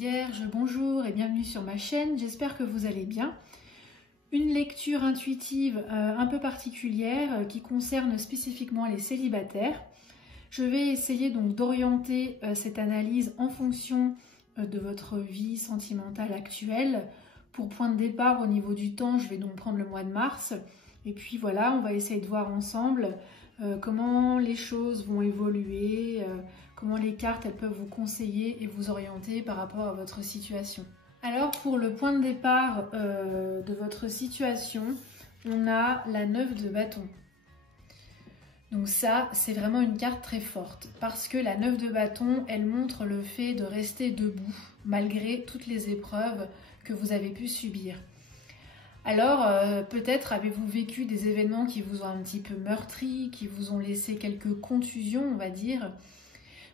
Vierge, bonjour et bienvenue sur ma chaîne, j'espère que vous allez bien. Une lecture intuitive un peu particulière qui concerne spécifiquement les célibataires. Je vais essayer donc d'orienter cette analyse en fonction de votre vie sentimentale actuelle. Pour point de départ au niveau du temps, je vais donc prendre le mois de mars. Et puis voilà, on va essayer de voir ensemble comment les choses vont évoluer, comment les cartes elles peuvent vous conseiller et vous orienter par rapport à votre situation. Alors pour le point de départ de votre situation, on a la 9 de bâton. Donc ça, c'est vraiment une carte très forte parce que la 9 de bâton, elle montre le fait de rester debout malgré toutes les épreuves que vous avez pu subir. Alors, peut-être avez-vous vécu des événements qui vous ont un petit peu meurtri, qui vous ont laissé quelques contusions, on va dire.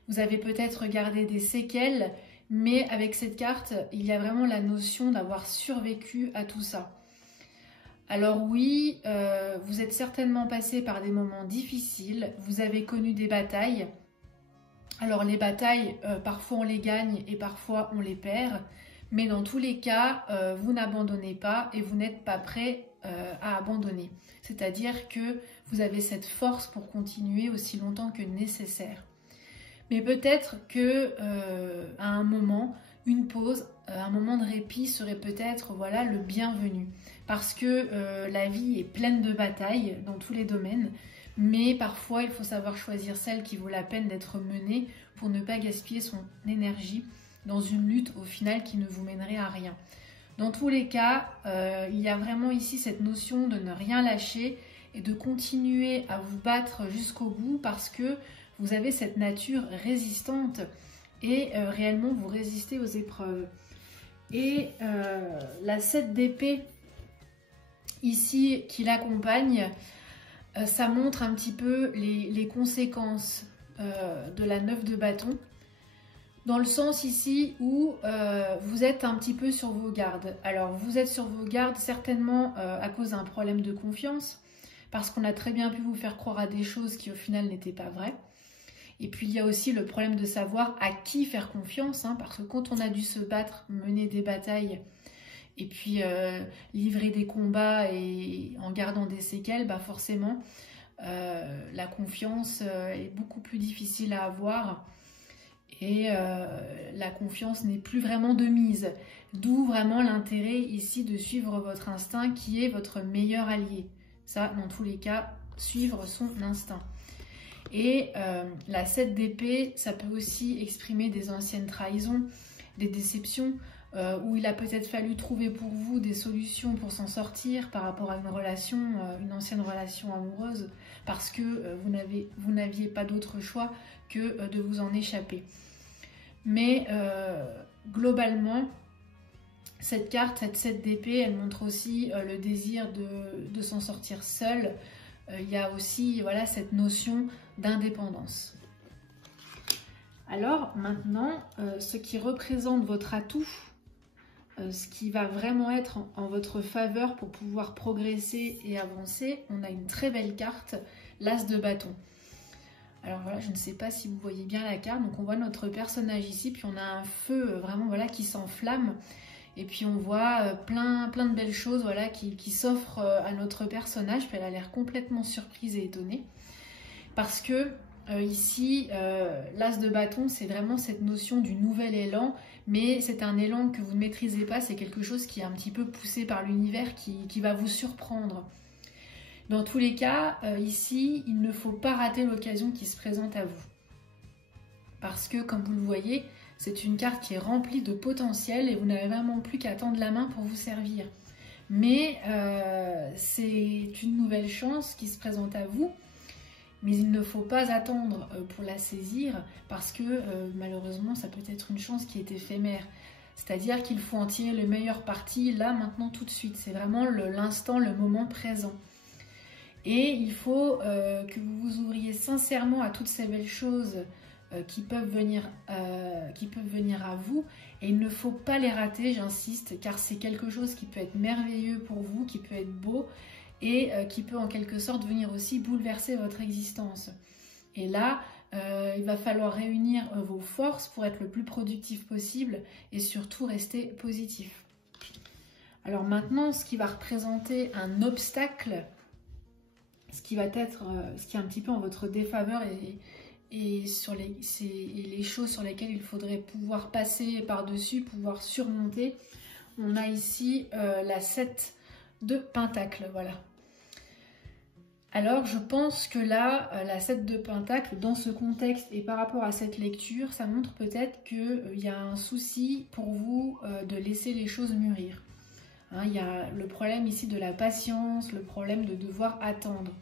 Vous avez peut-être gardé des séquelles, mais avec cette carte, il y a vraiment la notion d'avoir survécu à tout ça. Alors oui, vous êtes certainement passé par des moments difficiles, vous avez connu des batailles. Alors les batailles, parfois on les gagne et parfois on les perd. Mais dans tous les cas, vous n'abandonnez pas et vous n'êtes pas prêt à abandonner. C'est-à-dire que vous avez cette force pour continuer aussi longtemps que nécessaire. Mais peut-être que à un moment, une pause, un moment de répit serait peut-être voilà, le bienvenu. Parce que la vie est pleine de batailles dans tous les domaines. Mais parfois, il faut savoir choisir celle qui vaut la peine d'être menée pour ne pas gaspiller son énergie dans une lutte au final qui ne vous mènerait à rien. Dans tous les cas, il y a vraiment ici cette notion de ne rien lâcher et de continuer à vous battre jusqu'au bout parce que vous avez cette nature résistante et réellement vous résistez aux épreuves. Et la 7 d'épée ici qui l'accompagne, ça montre un petit peu les conséquences de la 9 de bâton. Dans le sens ici où vous êtes un petit peu sur vos gardes. Alors vous êtes sur vos gardes certainement à cause d'un problème de confiance, parce qu'on a très bien pu vous faire croire à des choses qui au final n'étaient pas vraies. Et puis il y a aussi le problème de savoir à qui faire confiance, hein, parce que quand on a dû se battre, mener des batailles, et puis livrer des combats et en gardant des séquelles, bah forcément la confiance est beaucoup plus difficile à avoir. Et la confiance n'est plus vraiment de mise. D'où vraiment l'intérêt ici de suivre votre instinct qui est votre meilleur allié. Ça, dans tous les cas, suivre son instinct. Et la 7 d'épée, ça peut aussi exprimer des anciennes trahisons, des déceptions, où il a peut-être fallu trouver pour vous des solutions pour s'en sortir par rapport à une relation, une ancienne relation amoureuse, parce que vous n'aviez pas d'autre choix que de vous en échapper. Mais globalement, cette carte, cette 7 d'épée, elle montre aussi le désir de s'en sortir seul. Il y a aussi voilà, cette notion d'indépendance. Alors maintenant, ce qui représente votre atout, ce qui va vraiment être en votre faveur pour pouvoir progresser et avancer, on a une très belle carte, l'As de bâton. Alors voilà, je ne sais pas si vous voyez bien la carte, donc on voit notre personnage ici, puis on a un feu vraiment voilà, qui s'enflamme, et puis on voit plein de belles choses voilà, qui s'offrent à notre personnage, puis elle a l'air complètement surprise et étonnée, parce que ici, l'As de bâton, c'est vraiment cette notion du nouvel élan, mais c'est un élan que vous ne maîtrisez pas, c'est quelque chose qui est un petit peu poussé par l'univers, qui va vous surprendre. Dans tous les cas, ici, il ne faut pas rater l'occasion qui se présente à vous. Parce que, comme vous le voyez, c'est une carte qui est remplie de potentiel et vous n'avez vraiment plus qu'à tendre la main pour vous servir. Mais c'est une nouvelle chance qui se présente à vous. Mais il ne faut pas attendre pour la saisir parce que malheureusement, ça peut être une chance qui est éphémère. C'est-à-dire qu'il faut en tirer le meilleur parti là, maintenant, tout de suite. C'est vraiment l'instant, le moment présent. Et il faut que vous vous ouvriez sincèrement à toutes ces belles choses qui peuvent venir à vous. Et il ne faut pas les rater, j'insiste, car c'est quelque chose qui peut être merveilleux pour vous, qui peut être beau et qui peut en quelque sorte venir aussi bouleverser votre existence. Et là, il va falloir réunir vos forces pour être le plus productif possible et surtout rester positif. Alors maintenant, ce qui va représenter un obstacle, ce qui est un petit peu en votre défaveur et sur les choses sur lesquelles il faudrait pouvoir passer par-dessus, pouvoir surmonter, on a ici la 7 de Pentacle, voilà. Alors je pense que là, la 7 de Pentacle, dans ce contexte et par rapport à cette lecture, ça montre peut-être qu'il y a un souci pour vous de laisser les choses mûrir. Hein, il y a le problème ici de la patience, le problème de devoir attendre.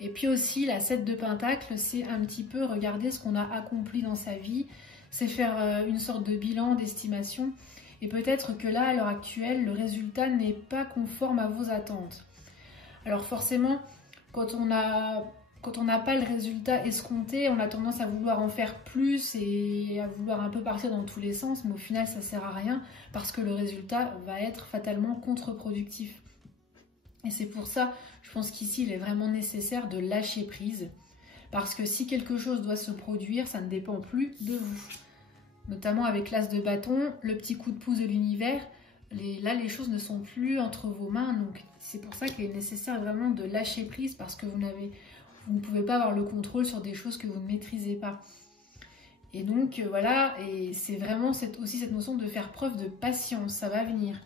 Et puis aussi, la 7 de Pentacle, c'est un petit peu regarder ce qu'on a accompli dans sa vie, c'est faire une sorte de bilan, d'estimation. Et peut-être que là, à l'heure actuelle, le résultat n'est pas conforme à vos attentes. Alors forcément, quand on n'a pas le résultat escompté, on a tendance à vouloir en faire plus et à vouloir un peu partir dans tous les sens, mais au final, ça ne sert à rien parce que le résultat va être fatalement contre-productif. Et c'est pour ça, je pense qu'ici, il est vraiment nécessaire de lâcher prise. Parce que si quelque chose doit se produire, ça ne dépend plus de vous. Notamment avec l'as de bâton, le petit coup de pouce de l'univers. Là, les choses ne sont plus entre vos mains. Donc, c'est pour ça qu'il est nécessaire vraiment de lâcher prise parce que vous ne pouvez pas avoir le contrôle sur des choses que vous ne maîtrisez pas. Et donc, voilà, et c'est vraiment aussi cette notion de faire preuve de patience. Ça va venir.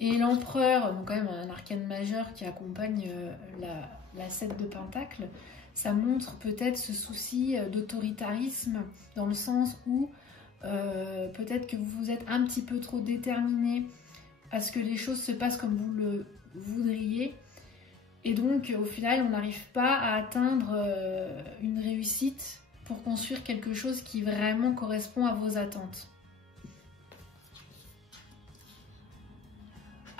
Et l'empereur, donc quand même un arcane majeur qui accompagne la 7 de Pentacle, ça montre peut-être ce souci d'autoritarisme dans le sens où peut-être que vous êtes un petit peu trop déterminé à ce que les choses se passent comme vous le voudriez. Et donc au final, on n'arrive pas à atteindre une réussite pour construire quelque chose qui vraiment correspond à vos attentes.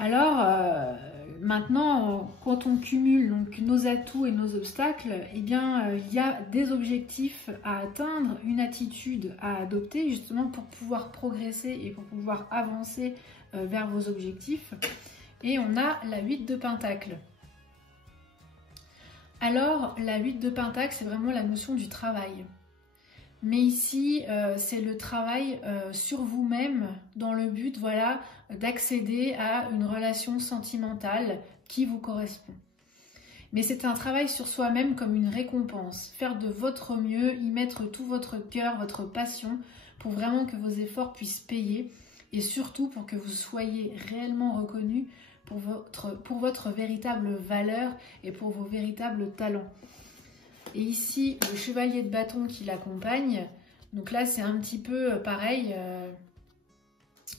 Alors, maintenant, quand on cumule donc, nos atouts et nos obstacles, eh bien, il y a des objectifs à atteindre, une attitude à adopter justement pour pouvoir progresser et pour pouvoir avancer vers vos objectifs. Et on a la 8 de Pentacle. Alors, la 8 de Pentacle, c'est vraiment la notion du travail. Mais ici, c'est le travail sur vous-même dans le but, voilà, d'accéder à une relation sentimentale qui vous correspond. Mais c'est un travail sur soi-même comme une récompense. Faire de votre mieux, y mettre tout votre cœur, votre passion, pour vraiment que vos efforts puissent payer et surtout pour que vous soyez réellement reconnu pour votre véritable valeur et pour vos véritables talents. Et ici, le chevalier de bâton qui l'accompagne. Donc là, c'est un petit peu pareil.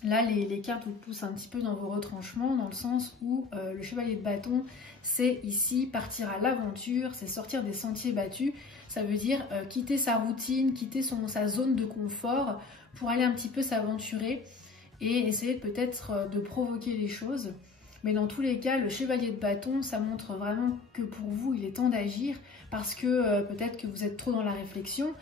Là, les cartes vous poussent un petit peu dans vos retranchements, dans le sens où le chevalier de bâton, c'est ici partir à l'aventure, c'est sortir des sentiers battus. Ça veut dire quitter sa routine, quitter sa zone de confort pour aller un petit peu s'aventurer et essayer peut-être de provoquer les choses. Mais dans tous les cas, le chevalier de bâton, ça montre vraiment que pour vous, il est temps d'agir parce que peut-être que vous êtes trop dans la réflexion.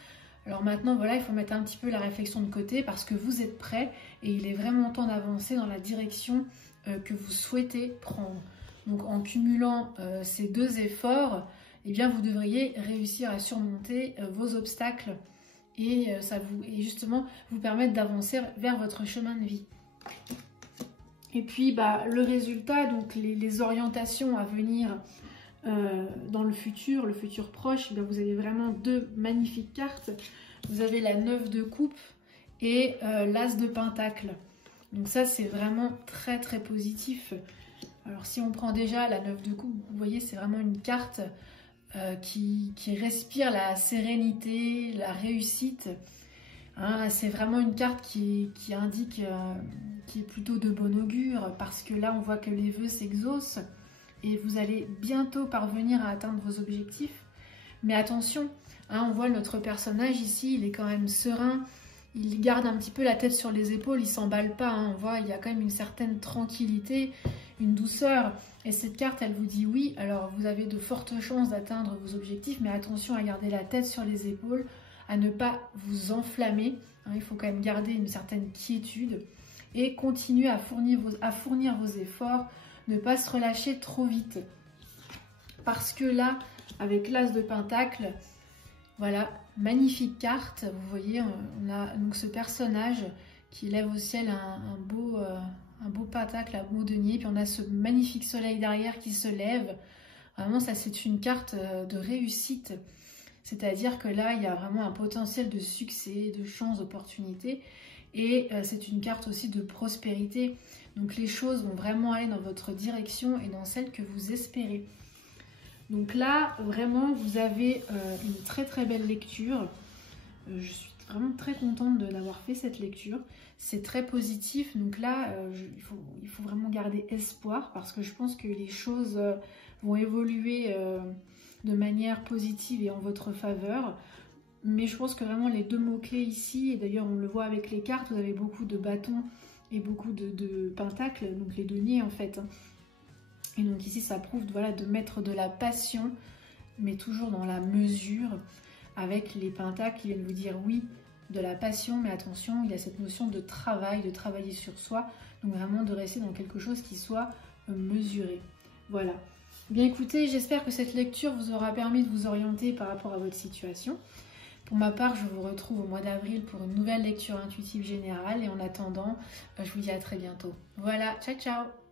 Alors maintenant, voilà, il faut mettre un petit peu la réflexion de côté parce que vous êtes prêt et il est vraiment temps d'avancer dans la direction que vous souhaitez prendre. Donc en cumulant ces deux efforts, eh bien, vous devriez réussir à surmonter vos obstacles et justement vous permettre d'avancer vers votre chemin de vie. Et puis le résultat, donc les orientations à venir dans le futur proche, vous avez vraiment deux magnifiques cartes. Vous avez la 9 de coupe et l'as de pentacle. Donc ça, c'est vraiment très très positif. Alors si on prend déjà la 9 de coupe, vous voyez, c'est vraiment une carte qui respire la sérénité, la réussite. Hein, c'est vraiment une carte qui indique, qui est plutôt de bon augure, parce que là, on voit que les vœux s'exaucent et vous allez bientôt parvenir à atteindre vos objectifs. Mais attention, hein, on voit notre personnage ici, il est quand même serein, il garde un petit peu la tête sur les épaules, il ne s'emballe pas, hein, on voit il y a quand même une certaine tranquillité, une douceur. Et cette carte, elle vous dit oui, alors vous avez de fortes chances d'atteindre vos objectifs, mais attention à garder la tête sur les épaules, à ne pas vous enflammer, hein, il faut quand même garder une certaine quiétude et continuer à fournir vos efforts, ne pas se relâcher trop vite. Parce que là, avec l'as de pentacle, Voilà, magnifique carte. Vous voyez, on a donc ce personnage qui lève au ciel un beau pentacle, un beau denier. Puis on a ce magnifique soleil derrière qui se lève. Vraiment, ça c'est une carte de réussite. C'est-à-dire que là, il y a vraiment un potentiel de succès, de chance, d'opportunité. Et c'est une carte aussi de prospérité. Donc les choses vont vraiment aller dans votre direction et dans celle que vous espérez. Donc là, vraiment, vous avez une très très belle lecture. Je suis vraiment très contente d'avoir fait cette lecture. C'est très positif. Donc là, il faut vraiment garder espoir parce que je pense que les choses vont évoluer de manière positive et en votre faveur. Mais je pense que vraiment les deux mots-clés ici, et d'ailleurs on le voit avec les cartes, vous avez beaucoup de bâtons et beaucoup de pentacles, donc les deniers en fait. Et donc ici ça prouve voilà, de mettre de la passion, mais toujours dans la mesure, avec les pentacles qui viennent vous dire oui, de la passion, mais attention, il y a cette notion de travail, de travailler sur soi, donc vraiment de rester dans quelque chose qui soit mesuré. Voilà. Bien écoutez, j'espère que cette lecture vous aura permis de vous orienter par rapport à votre situation. Pour ma part, je vous retrouve au mois d'avril pour une nouvelle lecture intuitive générale et en attendant, je vous dis à très bientôt. Voilà, ciao ciao!